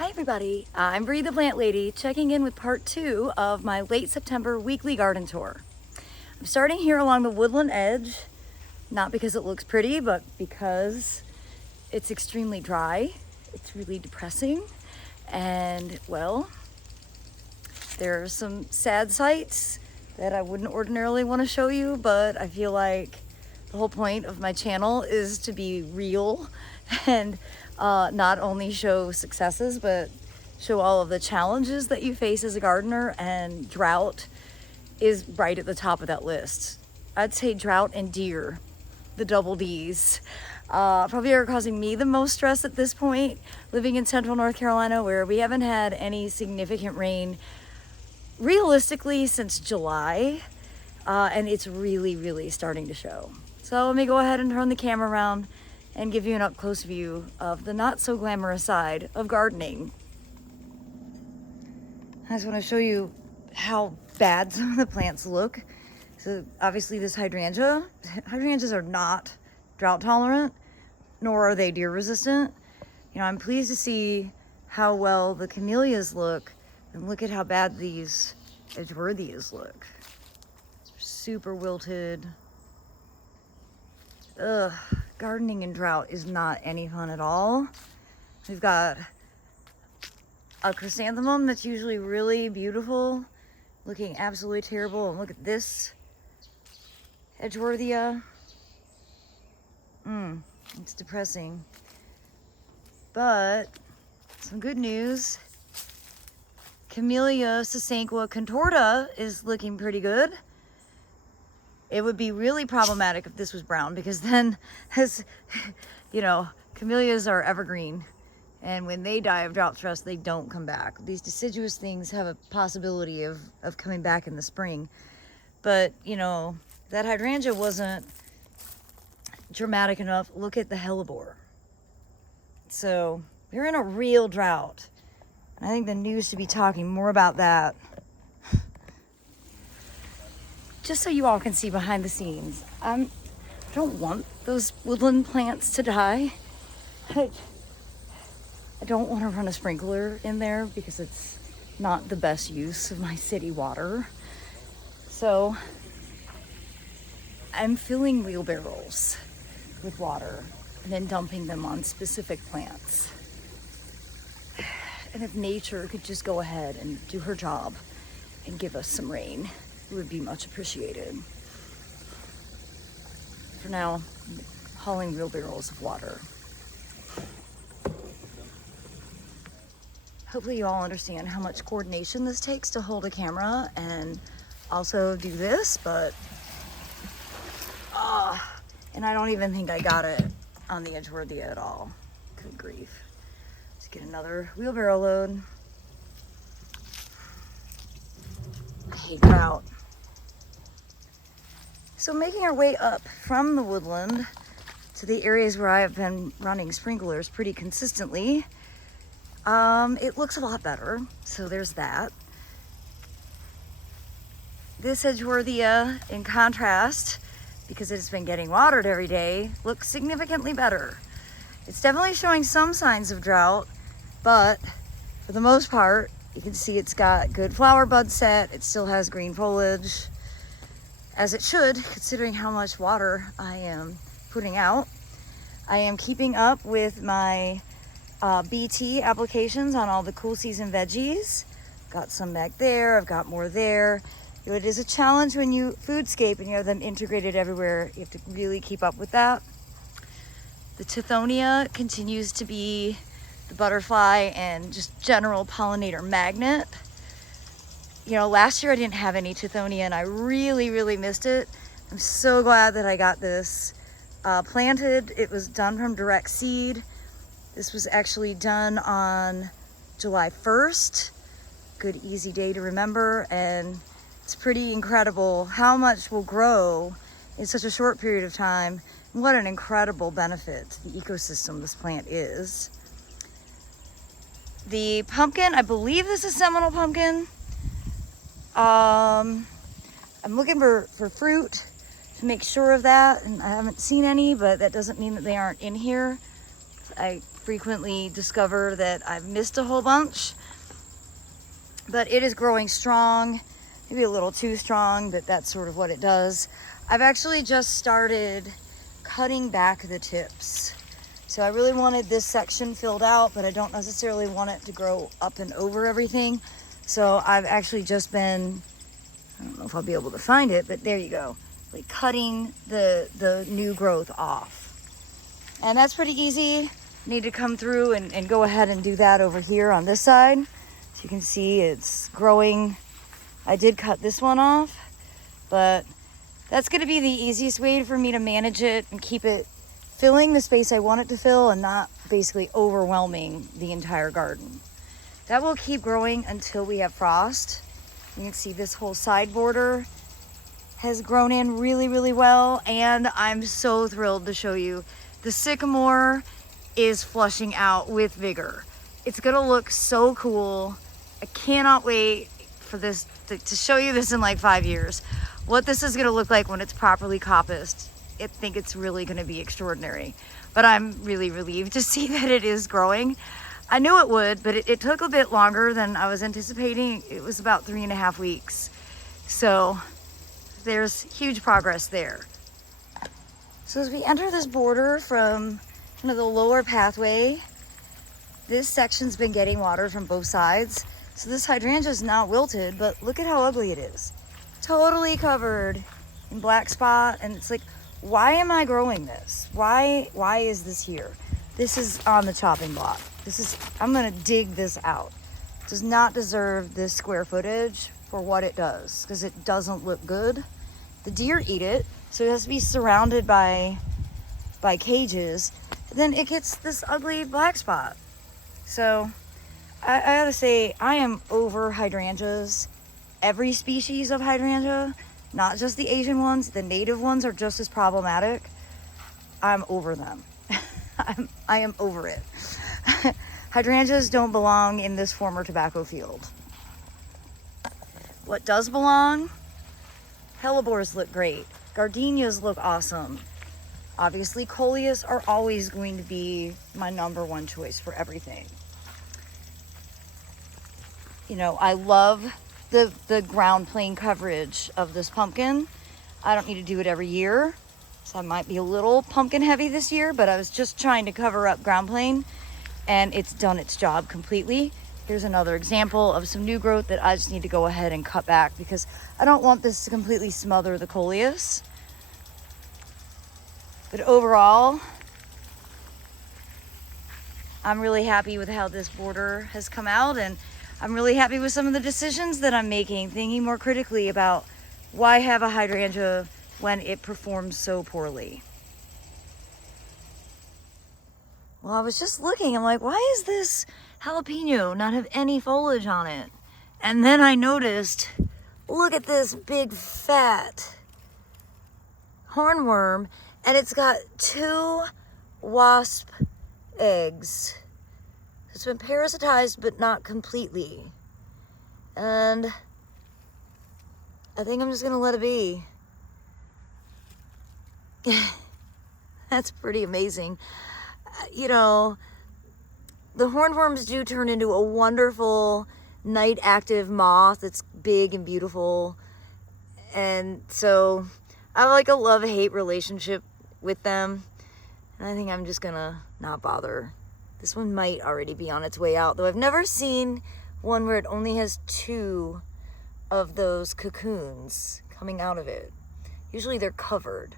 Hi everybody, I'm Bree the Plant Lady, checking in with part 2 of my late September weekly garden tour. I'm starting here along the woodland edge, not because it looks pretty, but because it's extremely dry. It's really depressing, and well, there are some sad sights that I wouldn't ordinarily want to show you, but I feel like the whole point of my channel is to be real and not only show successes, but show all of the challenges that you face as a gardener, and drought is right at the top of that list. I'd say drought and deer, the double Ds, probably are causing me the most stress at this point, living in central North Carolina, where we haven't had any significant rain realistically since July, and it's really starting to show. So let me go ahead and turn the camera around and give you an up-close view of the not so glamorous side of gardening. I just want to show you how bad some of the plants look. So obviously this hydrangeas are not drought tolerant, nor are they deer resistant. You know, I'm pleased to see how well the camellias look, and look at how bad these edgeworthias look. Super wilted. Ugh, gardening in drought is not any fun at all. We've got a chrysanthemum that's usually really beautiful, looking absolutely terrible. And look at this edgeworthia. It's depressing. But some good news. Camellia sasanqua contorta is looking pretty good. It would be really problematic if this was brown, because then, as you know, camellias are evergreen, and when they die of drought stress, they don't come back. These deciduous things have a possibility of coming back in the spring. But, you know, that hydrangea wasn't dramatic enough. Look at the hellebore. So we're in a real drought. I think the news should be talking more about that. Just so you all can see behind the scenes, I don't want those woodland plants to die. I don't want to run a sprinkler in there because it's not the best use of my city water. So I'm filling wheelbarrows with water and then dumping them on specific plants. And if nature could just go ahead and do her job and give us some rain, it would be much appreciated. For now, I'm hauling wheelbarrows of water. Hopefully you all understand how much coordination this takes to hold a camera and also do this, but and I don't even think I got it on the edgeworthia at all. Good grief. Let's get another wheelbarrow load. I hate drought. So making our way up from the woodland to the areas where I have been running sprinklers pretty consistently, it looks a lot better. So there's that. This edgeworthia, in contrast, because it's been getting watered every day, looks significantly better. It's definitely showing some signs of drought, but for the most part, you can see it's got good flower bud set. It still has green foliage, as it should, considering how much water I am putting out. I am keeping up with my BT applications on all the cool season veggies. Got some back there, I've got more there. It is a challenge when you foodscape and you have them integrated everywhere. You have to really keep up with that. The tithonia continues to be the butterfly and just general pollinator magnet. You know, last year I didn't have any tithonia and I really missed it. I'm so glad that I got this planted. It was done from direct seed. This was actually done on July 1st. Good, easy day to remember, and it's pretty incredible how much will grow in such a short period of time. And what an incredible benefit to the ecosystem this plant is. The pumpkin, I believe this is Seminole pumpkin. I'm looking for fruit to make sure of that, and I haven't seen any, but that doesn't mean that they aren't in here. I frequently discover that I've missed a whole bunch, but it is growing strong, maybe a little too strong, but that's sort of what it does. I've actually just started cutting back the tips. So I really wanted this section filled out, but I don't necessarily want it to grow up and over everything. So I've actually just been, I don't know if I'll be able to find it, but there you go, like cutting the new growth off. And that's pretty easy. Need to come through and go ahead and do that over here on this side. So you can see it's growing. I did cut this one off, but that's gonna be the easiest way for me to manage it and keep it filling the space I want it to fill and not basically overwhelming the entire garden. That will keep growing until we have frost. You can see this whole side border has grown in really, really well. And I'm so thrilled to show you the sycamore is flushing out with vigor. It's gonna look so cool. I cannot wait for this to show you this in like 5 years. What this is gonna look like when it's properly coppiced. I think it's really gonna be extraordinary. But I'm really relieved to see that it is growing. I knew it would, but it took a bit longer than I was anticipating. It was about 3.5 weeks. So there's huge progress there. So as we enter this border from kind of the lower pathway, this section's been getting water from both sides. So this hydrangea is not wilted, but look at how ugly it is. Totally covered in black spot, and it's like, why am I growing this? Why is this here? This is on the chopping block. I'm gonna dig this out. It does not deserve this square footage for what it does, because it doesn't look good. The deer eat it, so it has to be surrounded by cages. Then it gets this ugly black spot. So I gotta say, I am over hydrangeas. Every species of hydrangea, not just the Asian ones, the native ones are just as problematic. I'm over them. I am over it. Hydrangeas don't belong in this former tobacco field. What does belong? Hellebores look great. Gardenias look awesome. Obviously, coleus are always going to be my #1 choice for everything. You know, I love the ground plane coverage of this pumpkin. I don't need to do it every year, so I might be a little pumpkin heavy this year, but I was just trying to cover up ground plane and it's done its job completely. Here's another example of some new growth that I just need to go ahead and cut back because I don't want this to completely smother the coleus. But overall, I'm really happy with how this border has come out, and I'm really happy with some of the decisions that I'm making, thinking more critically about why have a hydrangea when it performs so poorly. Well, I was just looking, I'm like, why is this jalapeno not have any foliage on it? And then I noticed, look at this big fat hornworm, and it's got 2 wasp eggs. It's been parasitized, but not completely. And I think I'm just gonna let it be. That's pretty amazing. You know, the hornworms do turn into a wonderful night active moth. It's big and beautiful. And so I have like a love-hate relationship with them. And I think I'm just gonna not bother. This one might already be on its way out, though I've never seen one where it only has 2 of those cocoons coming out of it. Usually they're covered.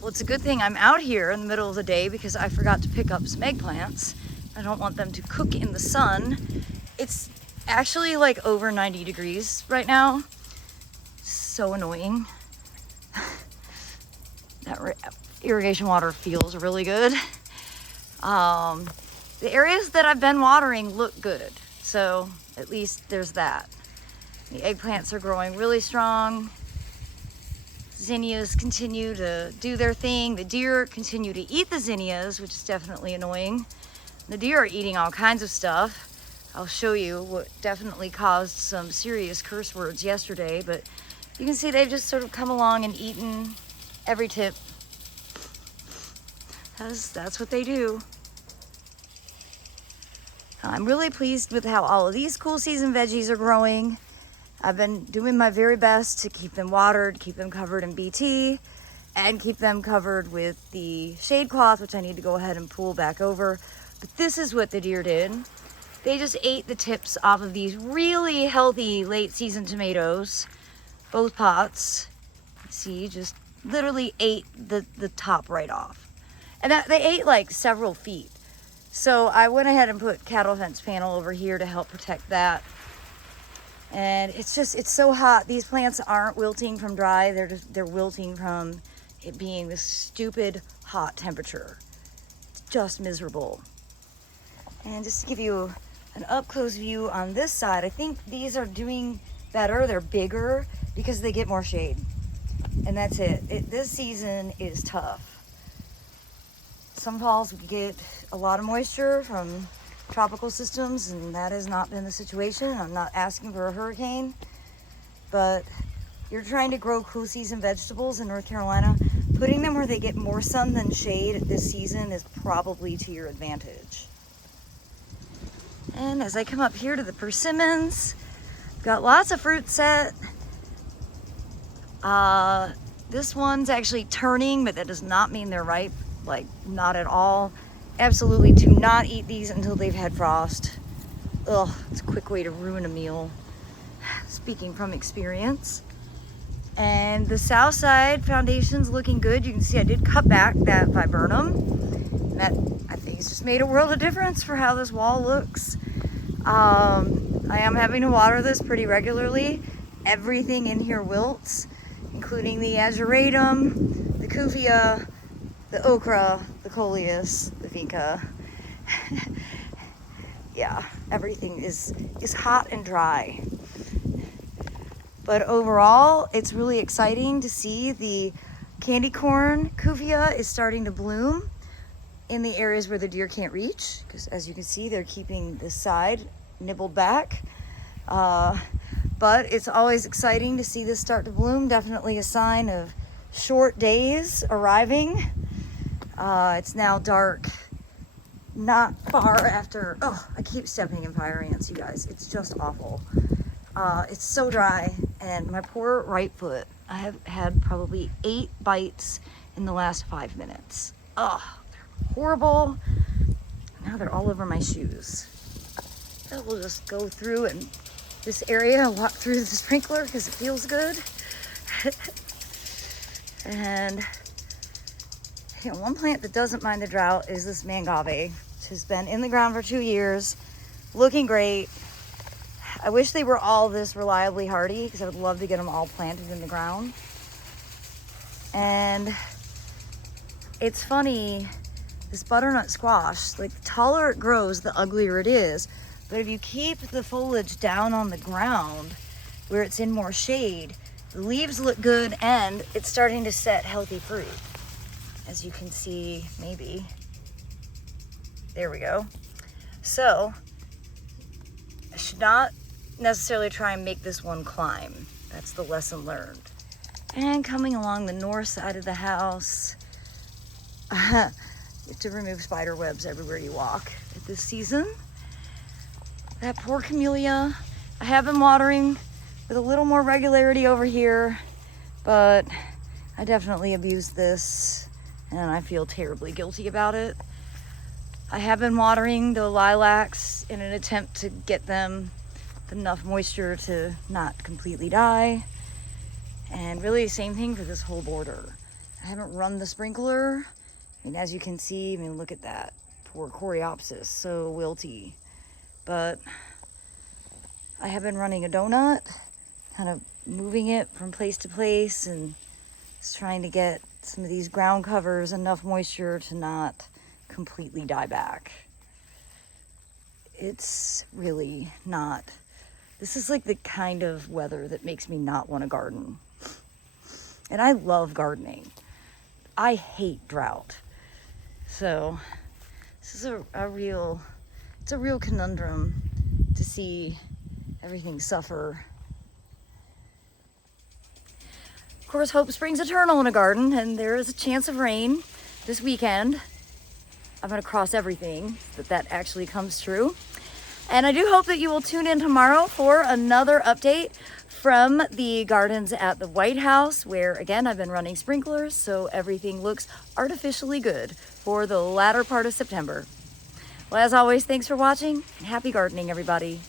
Well, it's a good thing I'm out here in the middle of the day because I forgot to pick up some eggplants. I don't want them to cook in the sun. It's actually like over 90 degrees right now. So annoying. That irrigation water feels really good. The areas that I've been watering look good, so at least there's that. The eggplants are growing really strong. Zinnias continue to do their thing. The deer continue to eat the zinnias, which is definitely annoying. The deer are eating all kinds of stuff. I'll show you what definitely caused some serious curse words yesterday, but you can see they've just sort of come along and eaten every tip That's what they do. I'm really pleased with how all of these cool season veggies are growing. I've been doing my very best to keep them watered, keep them covered in BT, and keep them covered with the shade cloth, which I need to go ahead and pull back over. But this is what the deer did. They just ate the tips off of these really healthy late season tomatoes, both pots. See, just literally ate the top right off. And they ate like several feet. So I went ahead and put cattle fence panel over here to help protect that. And it's so hot. These plants aren't wilting from dry. They're wilting from it being this stupid hot temperature. It's just miserable. And just to give you an up close view on this side, I think these are doing better. They're bigger because they get more shade. And that's it. This season is tough. Some falls we get a lot of moisture from tropical systems, and that has not been the situation. I'm not asking for a hurricane, but you're trying to grow cool season vegetables in North Carolina. Putting them where they get more sun than shade this season is probably to your advantage. And as I come up here to the persimmons, got lots of fruit set. This one's actually turning, but that does not mean they're ripe. Like, not at all. Absolutely do not eat these until they've had frost. Ugh, it's a quick way to ruin a meal. Speaking from experience. And the south side foundation's looking good. You can see I did cut back that viburnum. And that, I think, has just made a world of difference for how this wall looks. I am having to water this pretty regularly. Everything in here wilts, including the ageratum, the kufia, the okra, the coleus, the vinca. Yeah, everything is hot and dry. But overall, it's really exciting to see the candy corn kufia is starting to bloom in the areas where the deer can't reach, because as you can see, they're keeping this side nibbled back. But it's always exciting to see this start to bloom. Definitely a sign of short days arriving. It's now dark, not far after, oh, I keep stepping in fire ants, you guys. It's just awful. It's so dry, and my poor right foot, I have had probably 8 bites in the last 5 minutes. Oh, they're horrible. Now they're all over my shoes. So we'll just go through and this area, walk through the sprinkler because it feels good. And you know, one plant that doesn't mind the drought is this mangave, which has been in the ground for 2 years, looking great. I wish they were all this reliably hardy because I would love to get them all planted in the ground. And it's funny, this butternut squash, like the taller it grows, the uglier it is. But if you keep the foliage down on the ground where it's in more shade, the leaves look good and it's starting to set healthy fruit. As you can see, maybe. There we go. So, I should not necessarily try and make this one climb. That's the lesson learned. And coming along the north side of the house, you have to remove spider webs everywhere you walk at this season. That poor camellia, I have been watering with a little more regularity over here, but I definitely abused this and I feel terribly guilty about it. I have been watering the lilacs in an attempt to get them enough moisture to not completely die. And really same thing for this whole border. I haven't run the sprinkler. I mean, as you can see, I mean, look at that. Poor Coreopsis, so wilty. But I have been running a donut, kind of moving it from place to place and just trying to get some of these ground covers enough moisture to not completely die back. It's really not. This is like the kind of weather that makes me not want to garden. And I love gardening. I hate drought. So this is a real conundrum to see everything suffer. Of course, hope springs eternal in a garden, and there is a chance of rain this weekend. I'm gonna cross everything that actually comes true. And I do hope that you will tune in tomorrow for another update from the gardens at the White House, where again, I've been running sprinklers, so everything looks artificially good for the latter part of September. Well, as always, thanks for watching and happy gardening, everybody.